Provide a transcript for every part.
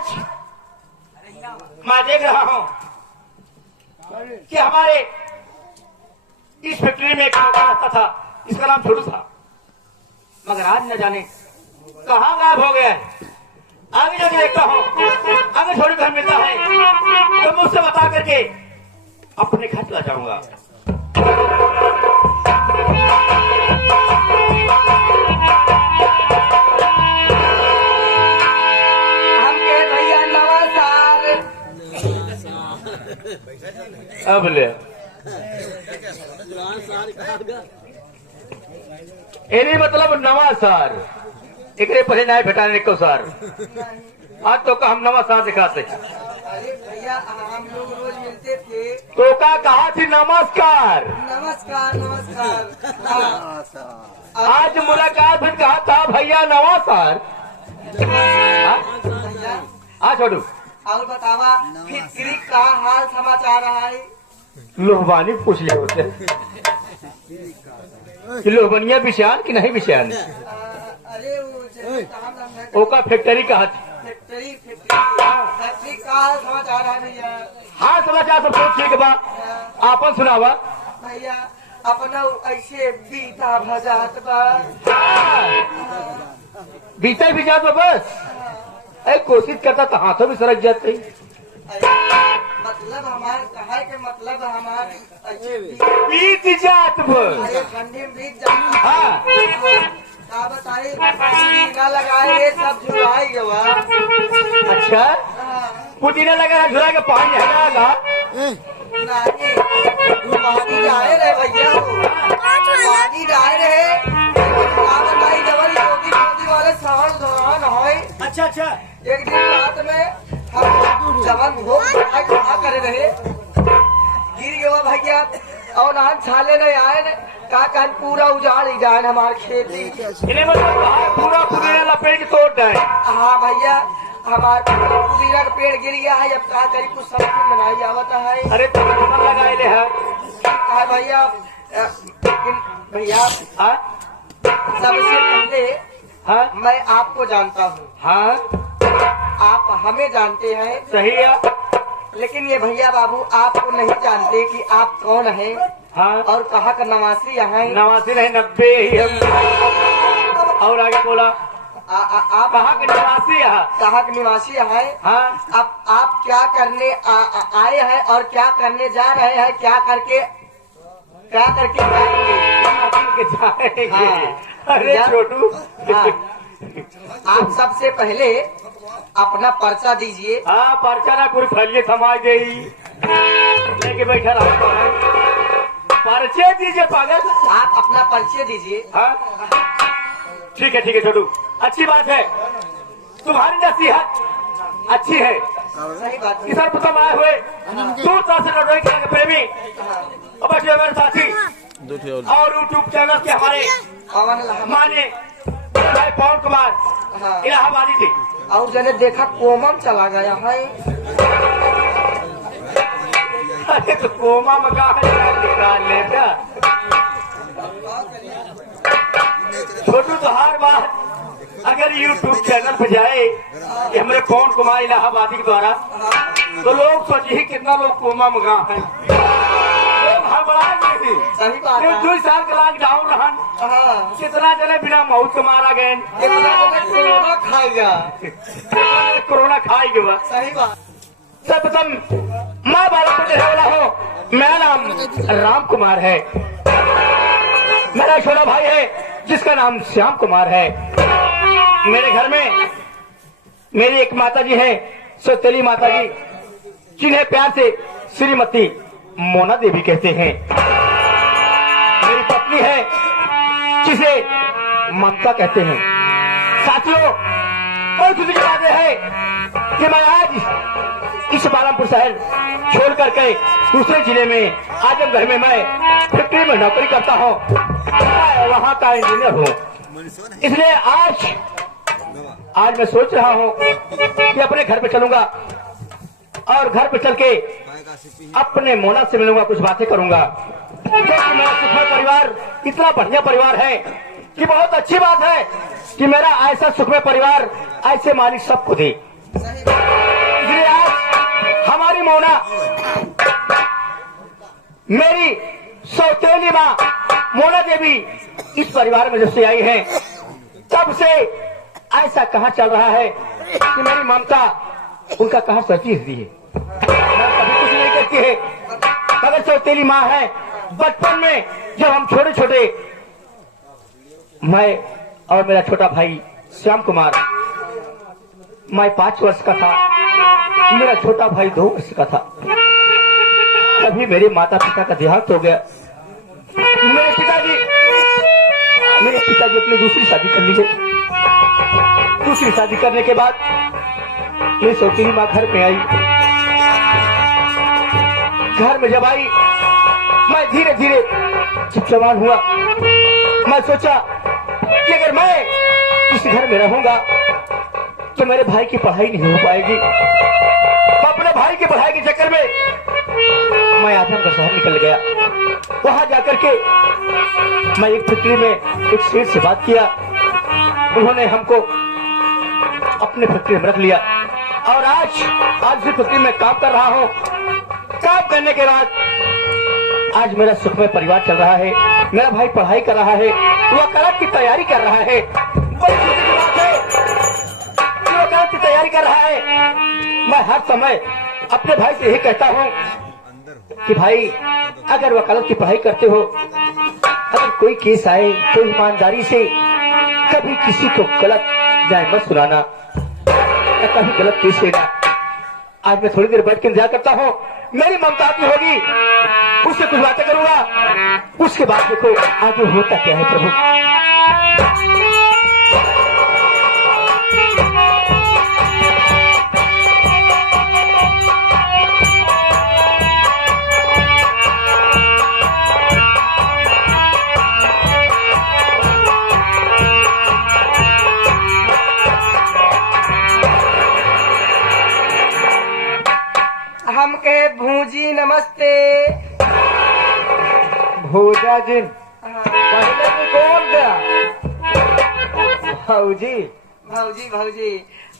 आज मैं देख रहा हूं कि हमारे इस फैक्ट्री में एक लड़का रहता था, इसका नाम छोटू था, मगर आज न जाने कहाँ गायब हो गया है। आगे जाके देखता हूँ, अगर छोटू घर मिलता है तो मुझसे बता करके अपने घर चला जाऊंगा। अब ले एनी मतलब नवा सार एक पहले नए भेटाने को सार आज तो का हम नवा सार दिखाते। अरे भैया हम लोग रोज मिलते थे। तो का कहा थी नमस्कार नमस्कार नमस्कार। आज मुलाकात भी कहा था भैया नवा सार। भैया हाँ छोटू और बतावा फिक्री का हाल समाचार है। लोहबानी पूछ ले होते कि लोहबनिया बिशान कि नहीं बिशान। अरे वो ओका फैक्ट्री कहा थी। फैक्ट्री फैक्ट्री का हाल समाचार है भैया। हाँ समाचार सब कुछ ठीक बा, आपन सुनावा। भैया अपना ऐसे बीता भजात बा। बीता भी जात बा बस कोशिश करता तो हाथों भी सरक जाते। मतलब हमार कहा के मतलब हमार बीत जात बस। ठंडी में बीत जाता। हाँ का बताए पुदीना लगाए ये सब झुराई गवा। अच्छा पुदीना लगा झुरा के पानी हटागा नहीं पानी जाए रहे भैया पानी जाए रहे। का बताई जबर योगी मोदी वाले सावन दौरान है। अच्छा अच्छा एक दिन रात में हम जवन हो क्या करे रहे गिर गया भैया और नान छाले नहीं आए न का कहन पूरा उजाड़ ही जाए हमारे खेती। इन्हें मतलब पूरा पुदीना लपेट तोड़ जाए। हाँ भैया हमारे पुदीना का पेड़ गिर गया है। अब क्या करी कुछ समझ में नहीं आवता है। अरे तो लगाए ले है भैया लेकिन भैया हाँ सबसे पहले हाँ मैं आपको जानता हूँ, हाँ आप हमें जानते हैं, सही है। लेकिन ये भैया बाबू आपको नहीं जानते कि आप कौन हैं हाँ और कहाँ का नवासी है। नवासी नहीं 90 ही हम। और आगे बोला आप कहाँ के निवासी है। कहाँ के निवासी है। हाँ अब आप क्या करने आए हैं और क्या करने जा रहे हैं, क्या करके जाएंगे। जाएंगे। अरे छोटू हाँ। आप सबसे पहले अपना पर्चा दीजिए। हाँ पर्चा ना पूरी फलिए थमा गई लेके बैठा रहा। पर्चे दीजिए पागल। आप अपना परिचय दीजिए। हाँ ठीक है छोटू अच्छी बात है, तुम्हारी नसीहत अच्छी है। सही बात है। किसान प्रथम आए हुए दूर तरह से लड़ोई के प्रेमी और बच्चे मेरे साथी और यूट्यूब चैनल के हमारे माने भाई पवन कुमार हाँ। इलाहाबादी थे और जने देखा कोमम चला गया है। अरे तो कोमा में निकाल लेता छोटू। तो हर बात अगर यूट्यूब चैनल पर जाए कि हमारे पवन कुमार इलाहाबादी के द्वारा तो लोग सोचिए कितना लोग कोमा में गा है। सही बात है। 2 साल का लॉकडाउन रहा हाँ। कितना जने बिना मौत के मारा गए। कोरोना खाएगा। कोरोना खाएगी बस। सही बात। सर्वप्रथम माँ बाला को देने वाला हो। मेरा नाम राम कुमार है, मेरा छोटा भाई है जिसका नाम श्याम कुमार है। मेरे घर में मेरी एक माता जी है सौतेली माता जी, जिन्हें प्यार से श्रीमती मोना देवी कहते हैं। मेरी पत्नी है जिसे ममता कहते हैं। साथियों और खुशी की बात है कि मैं आज इस बालमपुर शहर छोड़ करके दूसरे जिले में आजमगढ़ में मैं फैक्ट्री में नौकरी करता हूँ, वहाँ का इंजीनियर हूँ। इसलिए आज मैं सोच रहा हूँ कि अपने घर पे चलूंगा और घर पे चल के अपने मोना से मिलूंगा, कुछ बातें करूंगा। क्योंकि मेरा सुखमय परिवार इतना बढ़िया परिवार है कि बहुत अच्छी बात है कि मेरा ऐसा सुखमय परिवार ऐसे मालिक सबको दे। मोना मेरी सौतेली माँ मोना देवी इस परिवार में जब से आई है तब से ऐसा कहाँ चल रहा है कि मेरी ममता उनका कहाँ सची हुई है। मैं कभी कुछ नहीं कहती है मगर सौतेली माँ है। बचपन में जब हम छोटे छोटे, मैं और मेरा छोटा भाई श्याम कुमार, मैं 5 वर्ष का था, मेरा छोटा भाई 2 वर्ष का था, तभी मेरे माता पिता का देहांत हो गया। मेरे पिताजी अपनी दूसरी शादी कर ली। दूसरी शादी करने के बाद मेरी सौतेली माँ घर में आई। घर में जब आई मैं धीरे धीरे चिपचवान हुआ। मैं सोचा कि अगर मैं इस घर में रहूंगा तो मेरे भाई की पढ़ाई नहीं हो पाएगी। अपने भाई की पढ़ाई के चक्कर में मैं आजमगढ़ शहर निकल गया। वहां जाकर के मैं एक फैक्ट्री में एक सेठ से बात किया। उन्होंने हमको अपने फैक्ट्री में रख लिया और आज भी फैक्ट्री में काम कर रहा हूँ। काम करने के बाद आज मेरा सुखमय परिवार चल रहा है। मेरा भाई पढ़ाई कर रहा है, वकालत की तैयारी कर रहा है। बड़ी खुशी की बात है कि वकालत की तैयारी कर रहा है। मैं हर समय अपने भाई से यही कहता हूँ कि भाई अगर वकालत की पढ़ाई करते हो, अगर कोई केस आए तो ईमानदारी से कभी किसी को गलत न्याय मत सुनाना या कभी गलत केस लेना। आज मैं थोड़ी देर बैठ के इंतजार करता हूँ, मेरी ममता की होगी, उससे कुछ बातें करूंगा, उसके बाद देखो आगे होता क्या है। प्रभु हम कहे भूजी नमस्ते। भूजा जी हाँ, पहले भी कौन गया? भाऊजी भौजी भौजी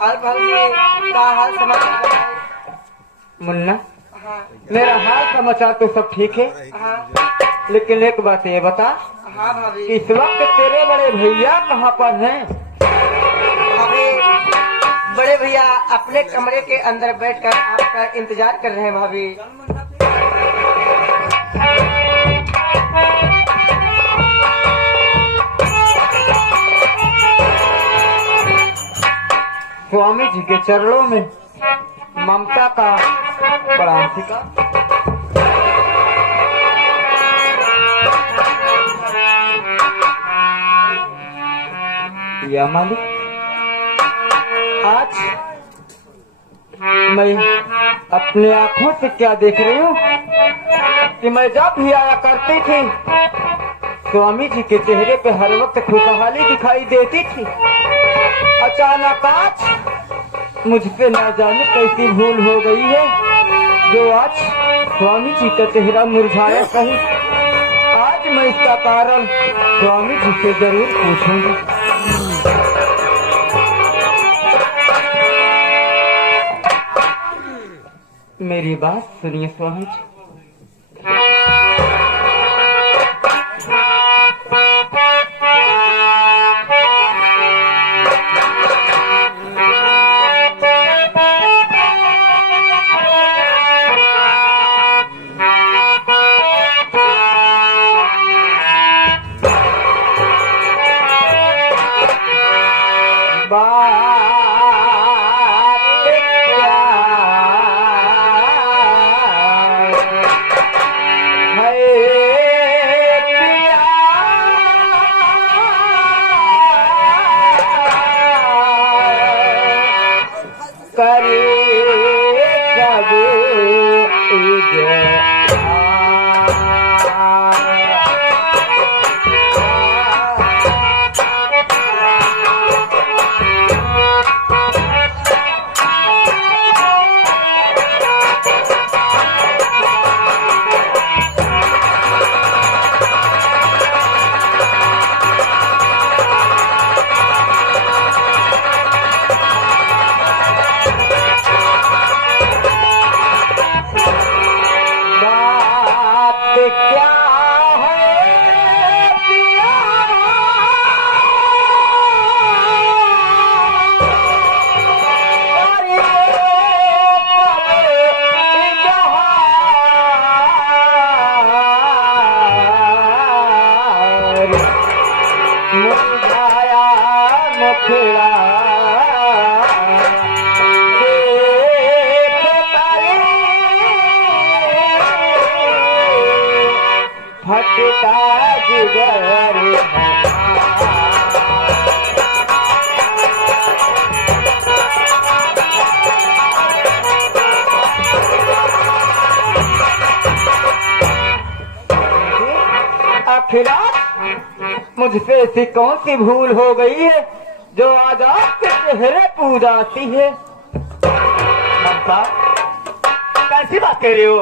और भौजी का हाल समाचार है? मुन्ना, हाँ मेरा हाल समाचार तो सब ठीक है, हाँ लेकिन एक बात ये बता, हाँ भाभी। इस वक्त तेरे बड़े भैया कहाँ पर हैं? भाभी बड़े भैया अपने कमरे के अंदर बैठकर आपका इंतजार कर रहे हैं भाभी। स्वामी जी के चरणों में ममता का प्रणाम सिका। या मालिक, आज मैं अपने आंखों से क्या देख रही हूँ कि मैं जब भी आया करती थी स्वामी जी के चेहरे पे हर वक्त खुशहाली दिखाई देती थी। अचानक आज मुझसे न जाने कैसी भूल हो गई है जो आज स्वामी जी का चेहरा मुरझाया। सही, आज मैं इसका कारण स्वामी जी से जरूर पूछूंगी। मेरी बात सुनिए स्वामी जी। आखिरकार मुझसे ऐसी कौन सी भूल हो गई है जो आज आपके चेहरे पे उदासी है? ममता, कैसी बात कह रही हो?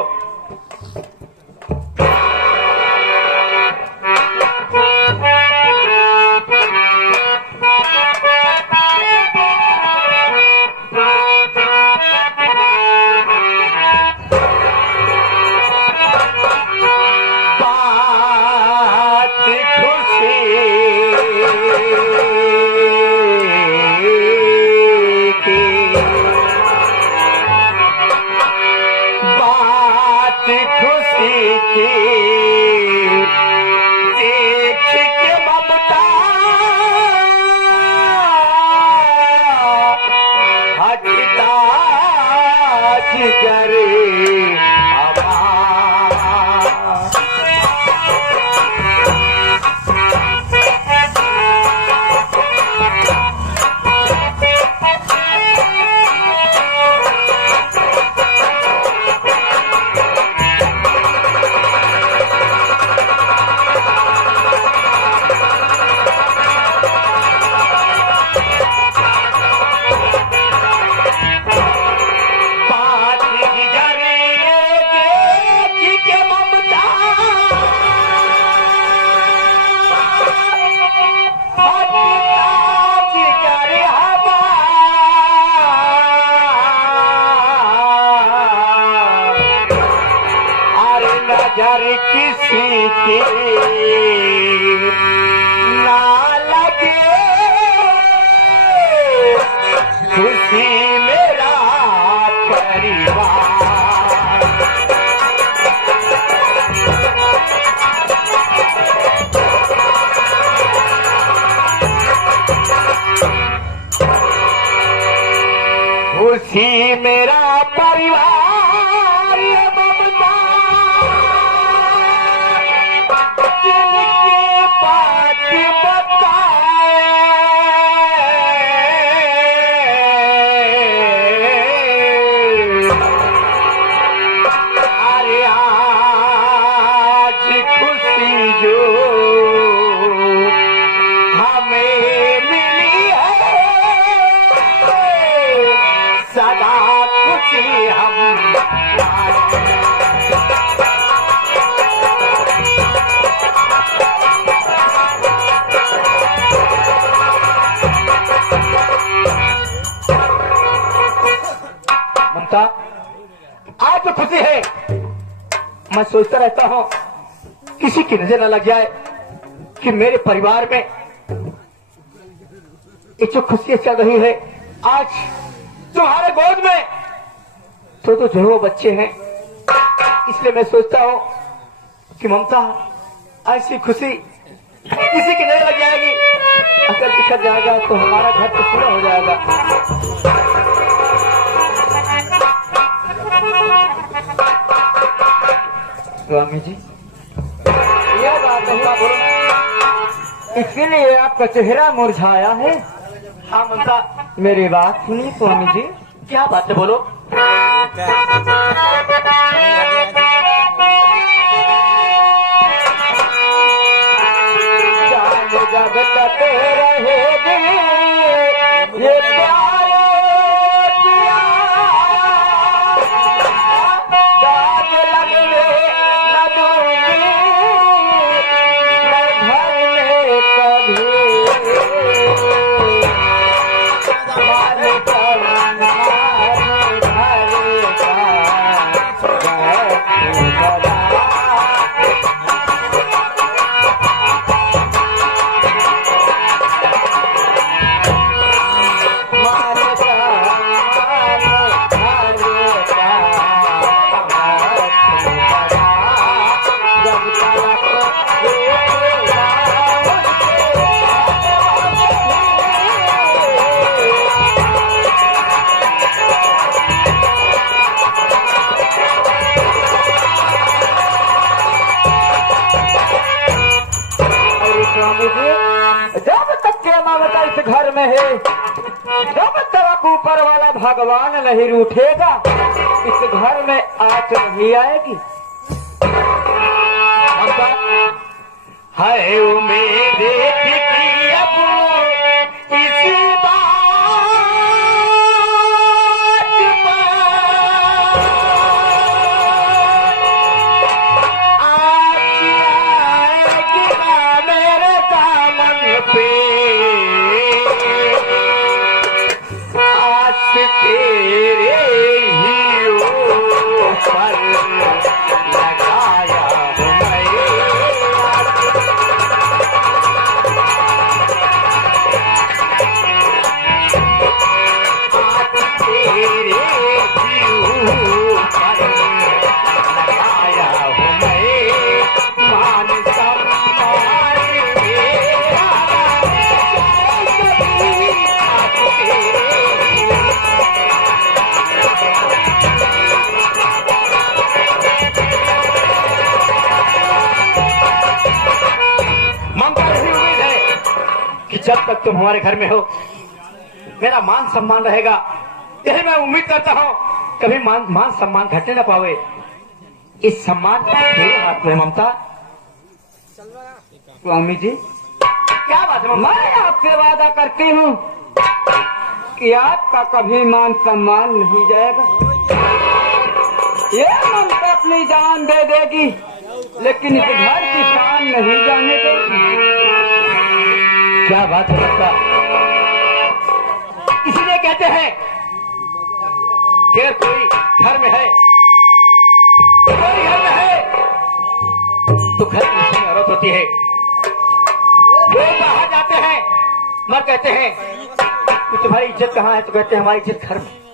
नजर किसी की ना लगे, खुशी मेरा परिवार। खुशी मेरा परिवार आज तो खुशी है, मैं सोचता रहता हूँ किसी की नजर न लग जाए कि मेरे परिवार में ये जो खुशियां चल रही है, आज तुम्हारे गोद में तो जो वो बच्चे हैं, इसलिए मैं सोचता हूँ कि ममता ऐसी खुशी किसी की नजर लग जाएगी, अगर बिखर जाएगा तो हमारा घर तो पूरा हो जाएगा। स्वामी जी, यह बात नहीं, इसीलिए आपका चेहरा मुरझाया है। हाँ ममता, मेरी बात सुनिए स्वामी जी। क्या बात है, बोलो। जब तक रहेगी ये प्यार जब तक के ममता इस घर में है, जब तक ऊपर वाला भगवान नहीं रूठेगा, इस घर में आँच नहीं आएगी। है उम्मीद थी कि अब इसी बात पर आज आएगी ना मेरे दामन पे, आज तेरे ही ऊपर लगाया हूँ मैं। जब तक तुम हमारे घर में हो मेरा मान सम्मान रहेगा, यही मैं उम्मीद करता हूँ कभी मान सम्मान घटने न पावे। इस सम्मान मेरे हाथ में ममता। स्वामी जी क्या बात है ममता? मैं आपसे वादा करती हूँ कि आपका कभी मान सम्मान नहीं जाएगा। ये ममता अपनी जान दे देगी लेकिन इस घर की शान नहीं जाने देगी। क्या बात है ममता? इसीलिए कहते हैं कि कोई घर में है, कोई घर में है तो घर की औरत होती है। लोग बाहर जाते हैं मर कहते हैं कि तुम्हारी इज्जत कहाँ है, तो कहते हैं हमारी इज्जत घर में।